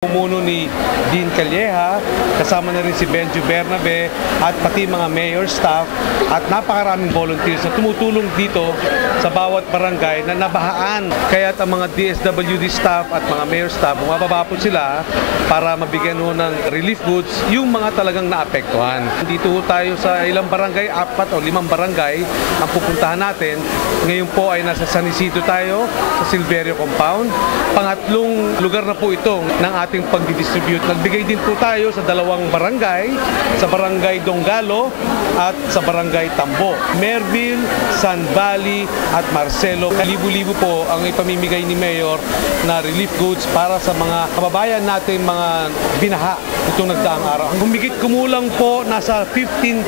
Pumuno ni Dean Calleja, kasama na rin si Benjo Bernabe at pati mga mayor staff at napakaraming volunteers na tumutulong dito sa bawat barangay na nabahaan. Kaya ang mga DSWD staff at mga mayor staff, bumababa po sila para mabigyan ho ng relief goods yung mga talagang naapektuhan. Dito tayo sa ilang barangay, 4 o 5 barangay ang pupuntahan natin. Ngayon po ay nasa San Isidro tayo sa Silverio Compound. Pangatlong lugar na po ito ng ating pagdidistribute. Nagbigay din po tayo sa 2 barangay, sa barangay Donggalo at sa barangay Tambo. Merville, San Valley at Marcelo. Libo-libo po ang ipamimigay ni Mayor na relief goods para sa mga kababayan natin mga binaha itong nagdaang araw. Ang humigit kumulang po, nasa 15,000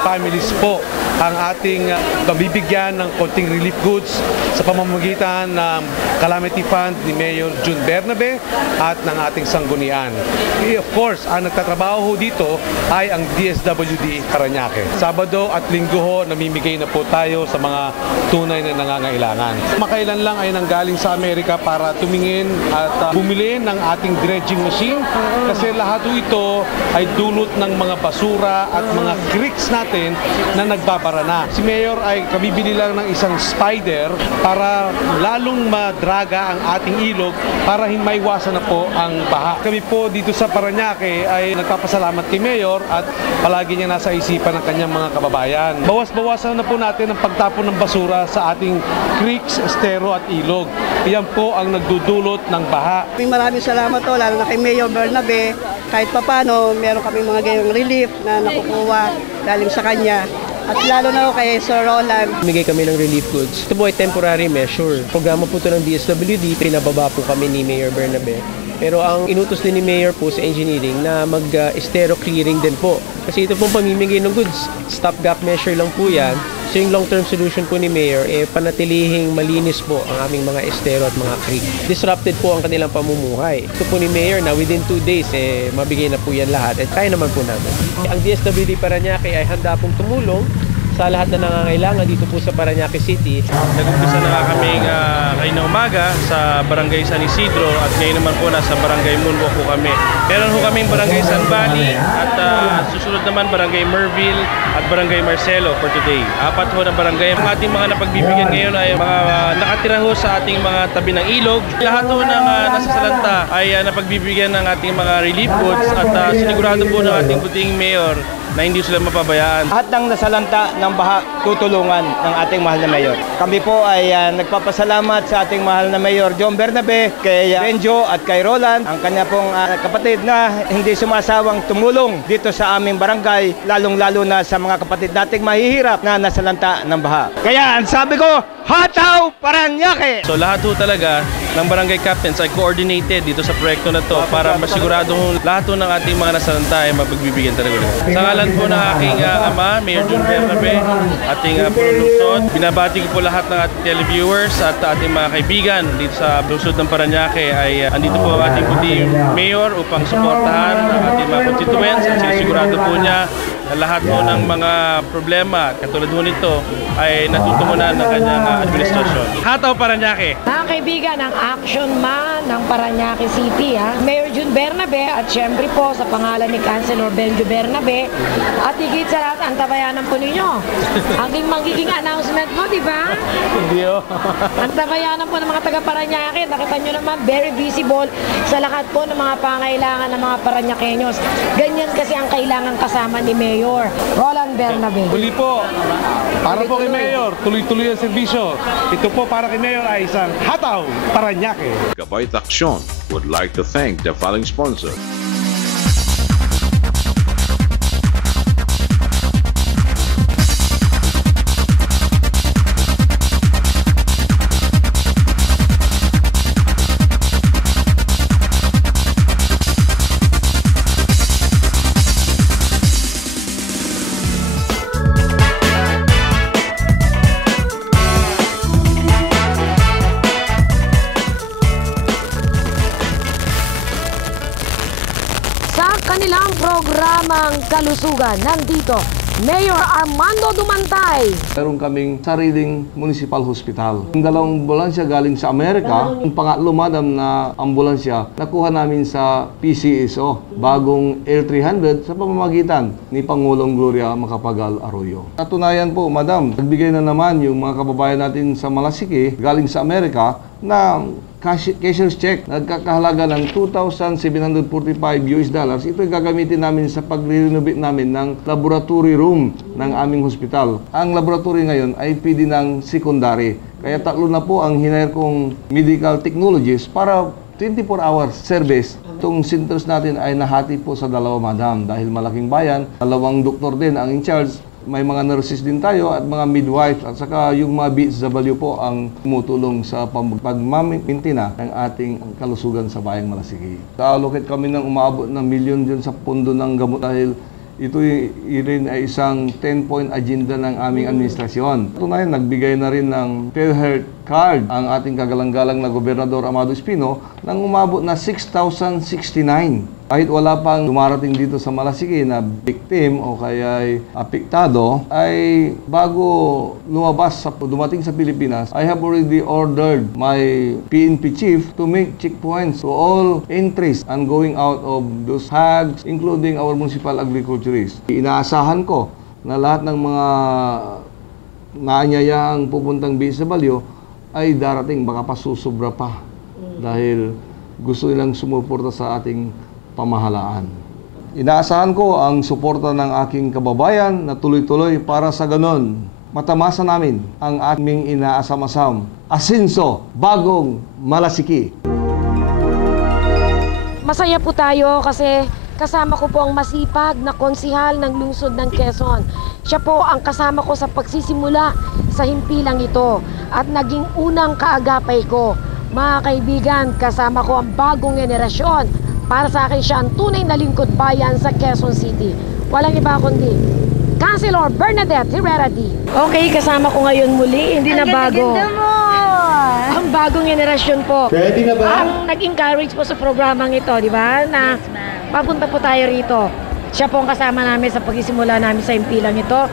families po ang ating mabibigyan ng konting relief goods sa pamamagitan ng Calamity Fund ni Mayor June Bernabe at ng ating sanggunian. Of course, ang nagtatrabaho dito ay ang DSWD Parañaque. Sabado at Linggo ho, namimigay na po tayo sa mga tunay na nangangailangan. Makailan lang ay nanggaling sa Amerika para tumingin at bumili ng ating dredging machine kasi lahat ito ay dulot ng mga basura at mga creeks natin na nagbabara na. Si Mayor ay kabibili lang ng isang spider para lalong madraga ang ating ilog para maiwasan na po ang baha. Kami po dito sa Parañaque ay nagpapasalamat kay Mayor at palagi niya nasa isipan ng kanyang mga kababayan. Bawas-bawasan na po natin ang pagtapon ng basura sa ating creeks, estero at ilog. Iyan po ang nagdudulot ng baha. Maraming salamat po, lalo na kay Mayor Bernabe. Kahit papano, meron kami mga gayong relief na nakukuha galing sa kanya. At lalo na kay Sir Roland. Bigay kami ng relief goods. Ito po ay temporary measure. Programa po ito ng DSWD, pinababa po kami ni Mayor Bernabe. Pero ang inutos din ni Mayor po sa engineering na mag-estero clearing din po. Kasi ito pong pamimigay ng goods, stopgap measure lang po yan. So yung long-term solution po ni Mayor, panatilihing malinis po ang aming mga estero at mga creek. Disrupted po ang kanilang pamumuhay. Ito po ni Mayor na within 2 days, mabigay na po yan lahat. At kaya naman po namin. Ang DSWD Parañaque ay handa pong tumulong sa lahat na nangangailangan dito po sa Parañaque City. Nag-umpisa na kaming kaninang umaga sa Barangay San Isidro at ngayon naman po nasa Barangay Moonwalk po kami. Meron po kaming Barangay San Valley at susunod naman Barangay Merville at Barangay Marcelo for today. 4 po na barangay. Ang ating mga napagbibigyan ngayon ay mga nakatira ho sa ating mga tabi ng ilog. Lahat po ng nasa salanta ay napagbibigyan ng ating mga relief goods at sinigurado po ng ating puting mayor na hindi sila mapabayaan. At ng nasalanta ng baha, tutulungan ng ating mahal na mayor. Kami po ay nagpapasalamat sa ating mahal na mayor June Bernabe, kay Benjo at kay Roland, ang kanya pong kapatid na hindi sumasawang tumulong dito sa aming barangay, lalong-lalo na sa mga kapatid nating mahihirap na nasalanta ng baha. Kaya ang sabi ko, Hataw Parañaque! So lahat po talaga ng barangay captains ay coordinated dito sa proyekto na to para masigurado lahat po ng ating mga nasalanta ay mapagbibigyan talaga. Sa ngalan po ng aking ama, Mayor June Bernabe, ating prolungsod, binabati ko po lahat ng ating televiewers at ating mga kaibigan dito sa lungsod ng Parañaque ay andito po ang ating puti mayor upang suportahan ang ating mga constituents at sinisigurado po niya na lahat po ng mga problema katulad po nito ay natutugunan ng kanyang administrasyon. Hataw Parañaque! Mga kaibigan, ang action man ng Parañaque City, Mayor June Bernabe at syempre po sa pangalan ni Councilor Benjo Bernabe at higit sa lahat ang tabayanan po ninyo. Ang magiging announcement mo, di ba? Hindi oh. Ang tabayanan po ng mga taga Parañaque, nakita nyo naman, very visible sa lahat po ng mga pangailangan ng mga Parañaqueños. Ganyan kasi ang kailangan kasama ni Mayor Roland Bernabe. Huli po, para po kay Mayor, tuloy-tuloy ang serbisyo. Ito po para kay Mayor ay isang Hataw Parañaque. Gabay Aksyon would like to thank the following sponsor. Kanilang programang kalusugan nandito Mayor Armando Dumantay. Meron kaming sariling municipal hospital. Yung dalawang ambulansya galing sa Amerika, yung pangatlo, madam, na ambulansya, nakuha namin sa PCSO, bagong L300 sa pamamagitan ni Pangulong Gloria Macapagal Arroyo. Katunayan po, madam, nagbigay na naman yung mga kababayan natin sa Malasiki, galing sa Amerika, na cashier's check, nagkakahalaga ng $2,745. Ito ay gagamitin namin sa pag-renovate namin ng laboratory room ng aming hospital. Ang laboratory ngayon ay pwede ng secondary. Kaya tatlo na po ang hinire kong medical technologists para 24 hours service. Itong centers natin ay nahati po sa dalawa, madam, dahil malaking bayan, dalawang doktor din ang in charge. May mga nurses din tayo at mga midwives at saka yung mga BSW po ang tumutulong sa pagmamintina ng ating kalusugan sa bayang Malasiki. Allocate kami ng umabot ng milyon dyan sa pondo ng gamot dahil ito rin ay isang 10-point agenda ng aming administrasyon. Tunayan, nagbigay na rin ng PhilHealth card ang ating kagalang-galang na Gobernador Amado Espino nang umabot na 6,069. Kahit wala pang dumarating dito sa Malasiki na victim o kaya apektado, ay bago lumabas, dumating sa Pilipinas, I have already ordered my PNP chief to make checkpoints to all entries and going out of those hags, including our municipal agriculturists. Inaasahan ko na lahat ng mga naanyayaang pupuntang BSW ay darating, baka pa susubra pa dahil gusto nilang sumuporta sa ating pamahalaan. Inaasahan ko ang suporta ng aking kababayan na tuloy-tuloy para sa ganon matamasa namin ang aming inaasam-asam Asenso Bagong Malasiki. Masaya po tayo kasi kasama ko po ang masipag na konsihal ng lungsod ng Quezon. Siya po ang kasama ko sa pagsisimula sa himpilang ito at naging unang kaagapay ko. Mga kaibigan, kasama ko ang bagong henerasyon. Para sa akin siya ang tunay na lingkod bayan sa Quezon City. Walang iba kundi Councilor Bernadette Herrera D. Okay, kasama ko ngayon muli, hindi na bago. Ganda mo! Ang bagong henerasyon po. Ready na ba? Ang nag-encourage po sa programang ito, di ba? Na papunta po tayo rito. Siya po ang kasama namin sa pagsisimula namin sa impilang ito.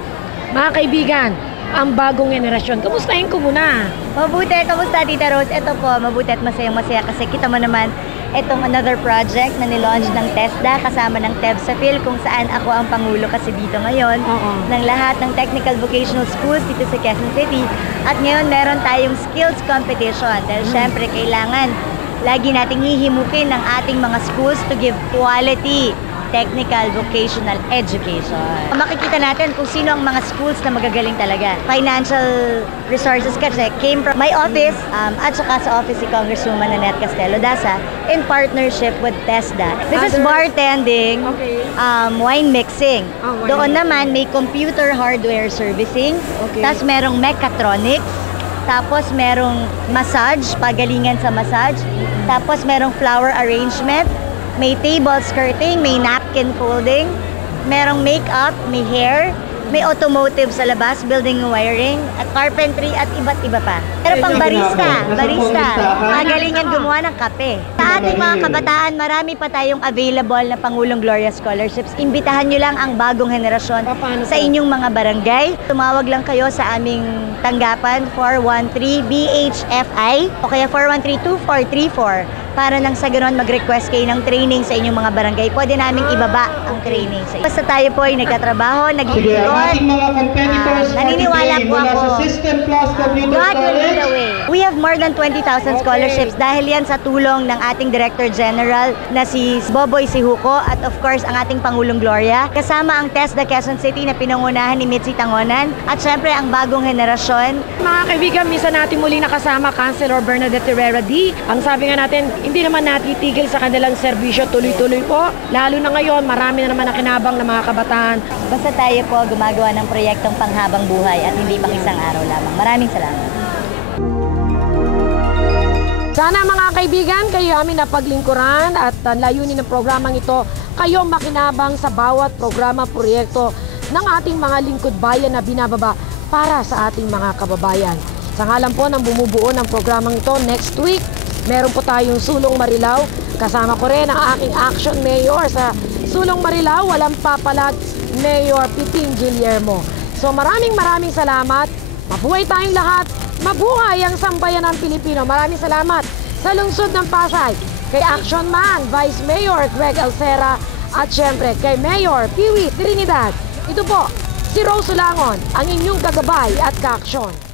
Mga kaibigan, ang bagong henerasyon. Kamustahin ko muna. Mabuti. Kamusta, Tita Rose? Ito po, mabuti at masayang-masaya kasi kita mo naman itong another project na nilaunch ng TESDA kasama ng TEBSAPIL kung saan ako ang pangulo kasi dito ngayon ng lahat ng technical vocational schools dito sa Quezon City. At ngayon meron tayong skills competition dahil syempre kailangan lagi nating hihimukin ng ating mga schools to give quality technical vocational education. Makikita natin kung sino ang mga schools na magagaling talaga. Financial resources kasi came from my office at saka sa office si Congresswoman Nanette Castelo Daza in partnership with TESDA. This is bartending, wine mixing. Doon naman may computer hardware servicing, tapos merong mechatronics, tapos merong massage, pagalingan sa massage, tapos merong flower arrangement, may table skirting, may napkin folding, merong makeup, may hair, may automotive sa labas, building and wiring, at carpentry at iba't iba pa. Pero pang barista, magalingan gumawa ng kape. Sa ating mga kabataan, marami pa tayong available na Pangulong Gloria Scholarships. Imbitahan nyo lang ang bagong henerasyon sa inyong mga barangay. Tumawag lang kayo sa aming tanggapan 413-BHFI o kaya 413-2434 para nang sa ganoon mag-request kayo ng training sa inyong mga barangay. Pwede naming ibaba ang training sa inyo. Basta tayo po ay nagtatrabaho, nag-iikot. Naniniwala po ako. God will lead the way. We have more than 20,000 scholarships dahil yan sa tulong ng ating Director General na si Boboy Sihuko at of course ang ating Pangulong Gloria. Kasama ang TESDA Quezon City na pinangunahan ni Mitzi Tangonan at syempre ang bagong henerasyon. Mga kaibigan, minsan natin muli nakasama Councilor Bernadette Herrera D. Ang sabi nga natin, hindi naman natitigil sa kanilang serbisyo, tuloy-tuloy po. Lalo na ngayon, marami na naman nakinabang ng mga kabataan. Basta tayo po gumagawa ng proyektong panghabang buhay at hindi pang isang araw lamang. Maraming salamat. Sana mga kaibigan, kayo amin na paglingkuran at layunin ng programang ito, kayo makinabang sa bawat programa, proyekto ng ating mga lingkod bayan na binababa para sa ating mga kababayan. Sa ngalan po ng bumubuo ng programang ito, next week, meron po tayong Sulong Marilao. Kasama ko rin ang aking action mayor sa Sulong Marilao, walang papalat, Mayor Piting Guillermo. So maraming salamat. Mabuhay tayong lahat. Mabuhay ang sambayan ng Pilipino. Maraming salamat sa lungsod ng Pasay, kay Action Man, Vice Mayor Greg Alcera, at syempre kay Mayor Piwi Trinidad. Ito po, si Rose Langon, ang inyong kagabay at ka-aksyon.